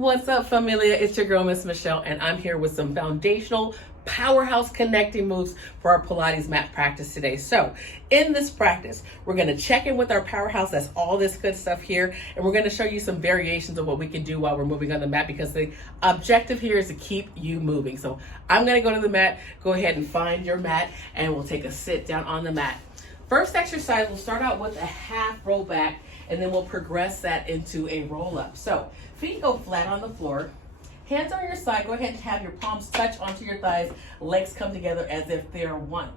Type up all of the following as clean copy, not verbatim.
What's up, familia? It's your girl, Miss Michelle, and I'm here with some foundational powerhouse connecting moves for our Pilates mat practice today. So in this practice, we're going to check in with our powerhouse. That's all this good stuff here. And we're going to show you some variations of what we can do while we're moving on the mat, because the objective here is to keep you moving. So I'm going to go to the mat. Go ahead and find your mat, and we'll take a sit down on the mat. First exercise, we'll start out with a half roll back, and then we'll progress that into a roll up. So feet go flat on the floor, hands on your side. Go ahead and have your palms touch onto your thighs, legs come together as if they're one.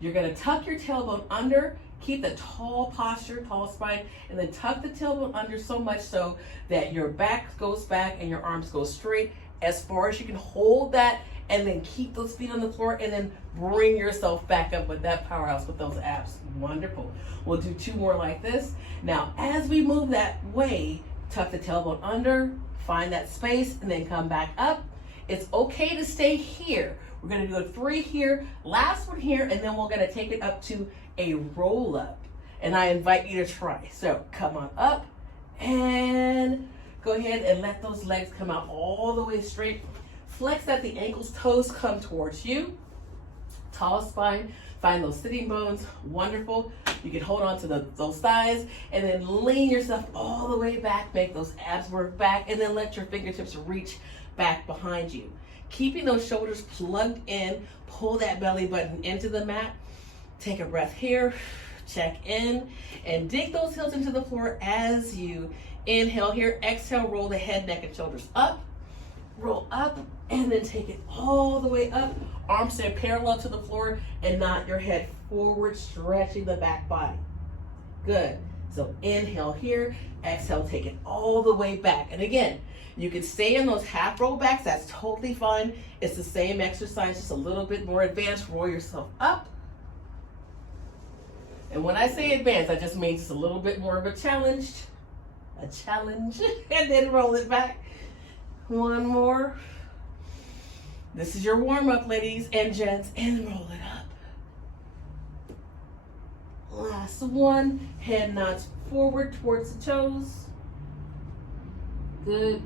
You're gonna tuck your tailbone under, keep the tall posture, tall spine, and then tuck the tailbone under so much so that your back goes back and your arms go straight as far as you can. Hold that, and then keep those feet on the floor, and then bring yourself back up with that powerhouse with those abs. Wonderful. We'll do two more like this. Now, as we move that way, tuck the tailbone under, find that space, and then come back up. It's okay to stay here. We're gonna do a 3 here, last one here, and then we're gonna take it up to a roll up. And I invite you to try. So come on up, and go ahead and let those legs come out all the way straight. Flex at the ankles, toes come towards you. Tall spine, find those sitting bones. Wonderful. You can hold on to those thighs, and then lean yourself all the way back. Make those abs work back, and then let your fingertips reach back behind you. Keeping those shoulders plugged in, pull that belly button into the mat. Take a breath here, check in, and dig those heels into the floor as you inhale here. Exhale, roll the head, neck, and shoulders up. Roll up, and then take it all the way up. Arms stay parallel to the floor, and nod your head forward, stretching the back body. Good. So inhale here, exhale, take it all the way back. And again, you can stay in those half roll backs. That's totally fine. It's the same exercise, just a little bit more advanced. Roll yourself up. And when I say advanced, I just mean just a little bit more of a challenge. And then roll it back. One more. This is your warm-up, ladies and gents, and roll it up. Last one. Head nods forward towards the toes. Good.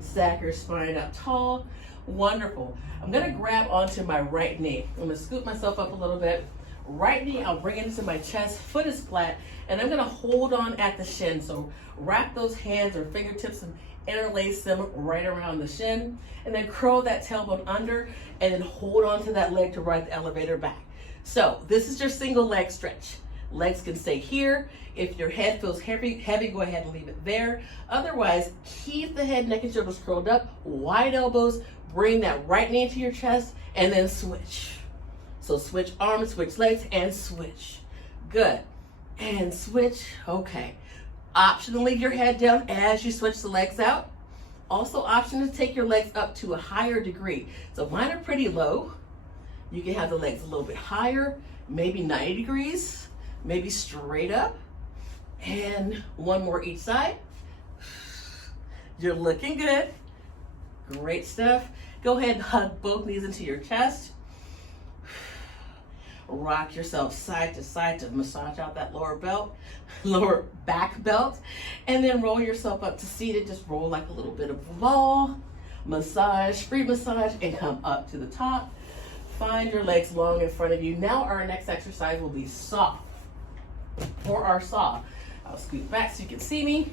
Stack your spine up tall. Wonderful. I'm gonna grab onto my right knee. I'm gonna scoop myself up a little bit. Right knee, I'll bring it into my chest. Foot is flat, and I'm gonna hold on at the shin. So wrap those hands or fingertips and interlace them right around the shin, and then curl that tailbone under, and then hold on to that leg to ride the elevator back. So this is your single leg stretch. Legs can stay here. If your head feels heavy, go ahead and leave it there. Otherwise, keep the head, neck, and shoulders curled up, wide elbows, bring that right knee into your chest, and then switch. So switch arms, switch legs, and switch. Good. And switch. Okay. Option to leave your head down as you switch the legs out. Also option to take your legs up to a higher degree. So mine are pretty low. You can have the legs a little bit higher, maybe 90 degrees, maybe straight up. And one more each side. You're looking good. Great stuff. Go ahead and hug both knees into your chest. Rock yourself side to side to massage out that lower back belt, and then roll yourself up to seated. Just roll like a little bit of a ball. Massage, free massage, and come up to the top. Find your legs long in front of you. Now our next exercise will be saw. For our saw, I'll scoot back so you can see me.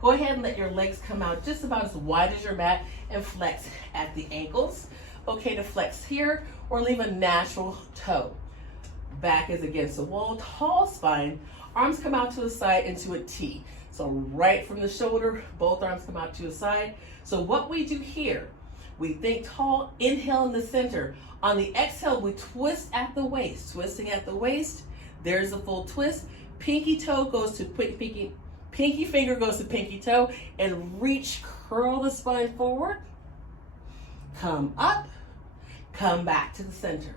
Go ahead and let your legs come out just about as wide as your mat, and flex at the ankles. Okay to flex here or leave a natural toe. Back is against the wall, tall spine, arms come out to the side into a T. So right from the shoulder, both arms come out to the side. So what we do here, we think tall, inhale in the center. On the exhale, we twist at the waist. Twisting at the waist, there's a full twist. Pinky toe goes to pinky finger goes to pinky toe, and reach, curl the spine forward. Come up, come back to the center.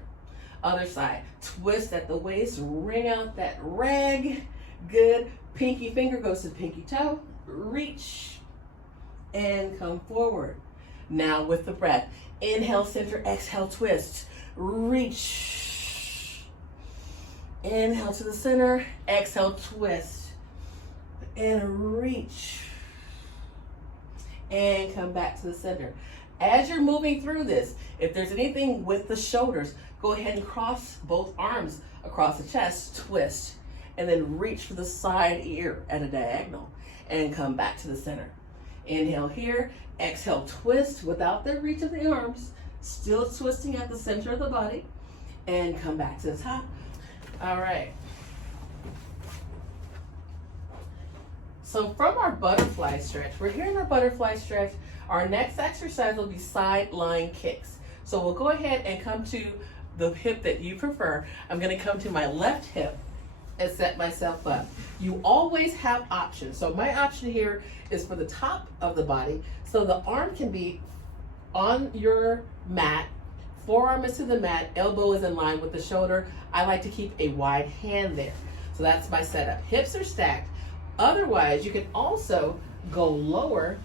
Other side, twist at the waist, wring out that rag. Good. Pinky finger goes to pinky toe, reach, and come forward. Now with the breath, inhale, center, exhale, twist, reach. Inhale to the center, exhale, twist, and reach. and come back to the center. As you're moving through this, if there's anything with the shoulders, go ahead and cross both arms across the chest, twist, and then reach for the side ear at a diagonal and come back to the center. Inhale here, exhale, twist without the reach of the arms, still twisting at the center of the body, and come back to the top. All right. So from our butterfly stretch, we're here in our butterfly stretch. Our next exercise will be side lying kicks. So we'll go ahead and come to the hip that you prefer. I'm gonna come to my left hip and set myself up. You always have options. So my option here is for the top of the body. So the arm can be on your mat, forearm is to the mat, elbow is in line with the shoulder. I like to keep a wide hand there. So that's my setup. Hips are stacked. Otherwise, you can also go lower,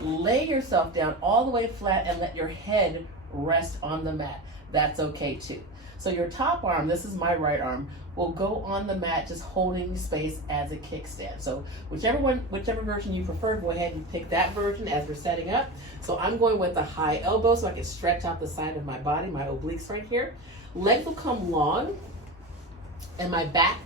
lay yourself down all the way flat and let your head rest on the mat. That's okay too. So your top arm, this is my right arm, will go on the mat just holding space as a kickstand. So whichever version you prefer, go ahead and pick that version as we're setting up. So I'm going with a high elbow so I can stretch out the side of my body, my obliques right here. Legs will come long and my back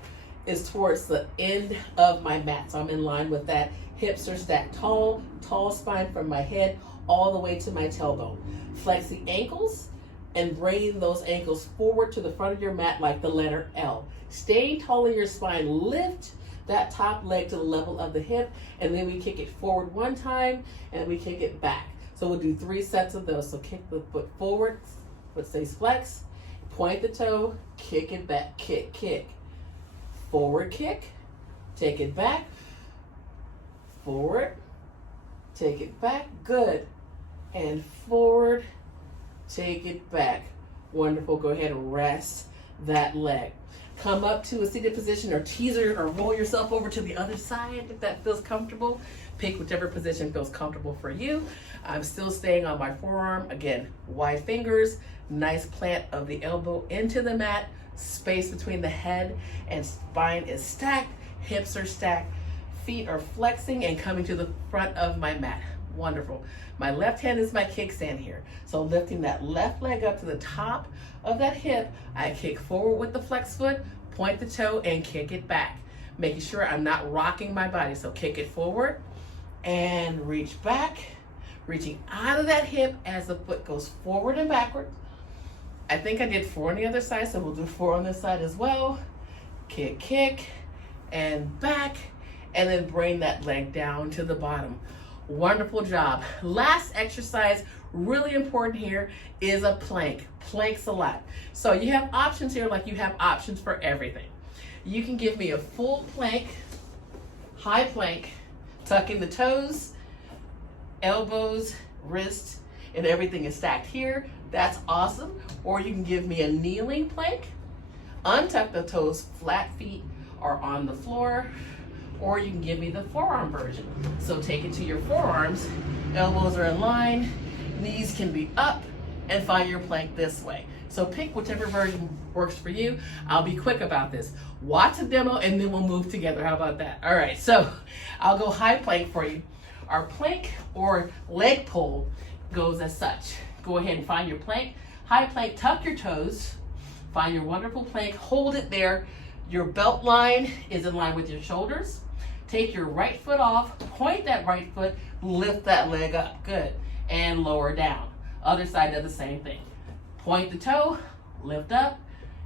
is towards the end of my mat. So I'm in line with that. Hips are stacked tall, tall spine from my head all the way to my tailbone. Flex the ankles and bring those ankles forward to the front of your mat like the letter L. Staying tall in your spine, lift that top leg to the level of the hip, and then we kick it forward one time and we kick it back. So we'll do 3 sets of those. So kick the foot forward, foot stays flex, point the toe, kick it back, kick, kick. Forward kick, take it back, forward, take it back, good, and forward, take it back. Wonderful, go ahead and rest that leg. Come up to a seated position or teaser or roll yourself over to the other side if that feels comfortable. Pick whichever position feels comfortable for you. I'm still staying on my forearm. Again, wide fingers, nice plant of the elbow into the mat, space between the head and spine is stacked, hips are stacked, feet are flexing and coming to the front of my mat. Wonderful. My left hand is my kickstand here. So lifting that left leg up to the top of that hip, I kick forward with the flex foot, point the toe and kick it back. Making sure I'm not rocking my body. So kick it forward and reach back, reaching out of that hip as the foot goes forward and backward. I think I did 4 on the other side, so we'll do 4 on this side as well. Kick, kick, and back, and then bring that leg down to the bottom. Wonderful job. Last exercise, really important here, is a plank. Planks a lot. So you have options here like you have options for everything. You can give me a full plank, high plank, tucking the toes, elbows, wrists, and everything is stacked here. That's awesome. Or you can give me a kneeling plank, untuck the toes, flat feet are on the floor, or you can give me the forearm version. So take it to your forearms, elbows are in line, knees can be up, and find your plank this way. So pick whichever version works for you. I'll be quick about this. Watch the demo and then we'll move together. How about that? All right, so I'll go high plank for you. Our plank or leg pull goes as such. Go ahead and find your plank. High plank, tuck your toes. Find your wonderful plank, hold it there. Your belt line is in line with your shoulders. Take your right foot off, point that right foot, lift that leg up, good. And lower down. Other side does the same thing. Point the toe, lift up,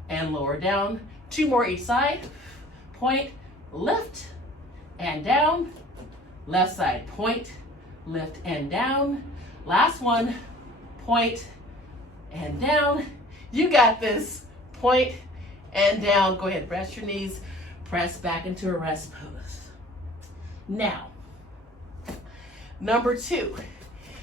and lower down. 2 more each side. Point, lift, and down. Left side, point, lift, and down. Last one, point, and down. You got this. Point, and down. Go ahead, rest your knees, press back into a rest pose. Now, number 2,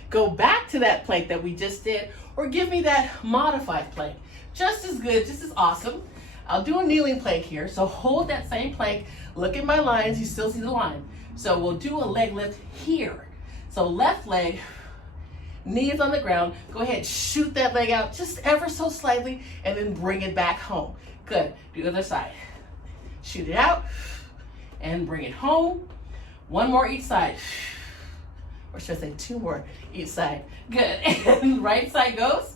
go back to that plank that we just did, or give me that modified plank. Just as good, just as awesome. I'll do a kneeling plank here, so hold that same plank, look at my lines, you still see the line. So we'll do a leg lift here. So left leg, knees on the ground, go ahead, shoot that leg out just ever so slightly, and then bring it back home. Good, do the other side. Shoot it out, and bring it home. 1 more each side. or should I say 2 more each side. Good. And right side goes.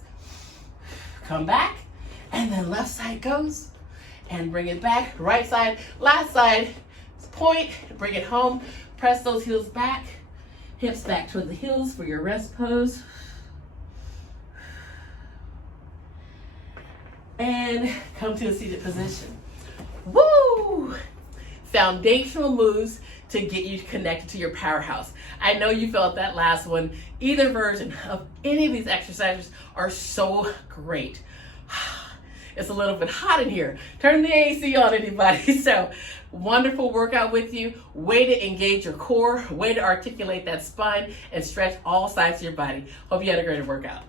Come back. And then left side goes. And bring it back. Right side, last side. Point, bring it home. Press those heels back. Hips back toward the heels for your rest pose. And come to a seated position. Woo! Foundational moves to get you connected to your powerhouse. I know you felt that last one. Either version of any of these exercises are so great. It's a little bit hot in here. Turn the AC on, anybody. So, wonderful workout with you. Way to engage your core, way to articulate that spine and stretch all sides of your body. Hope you had a great workout.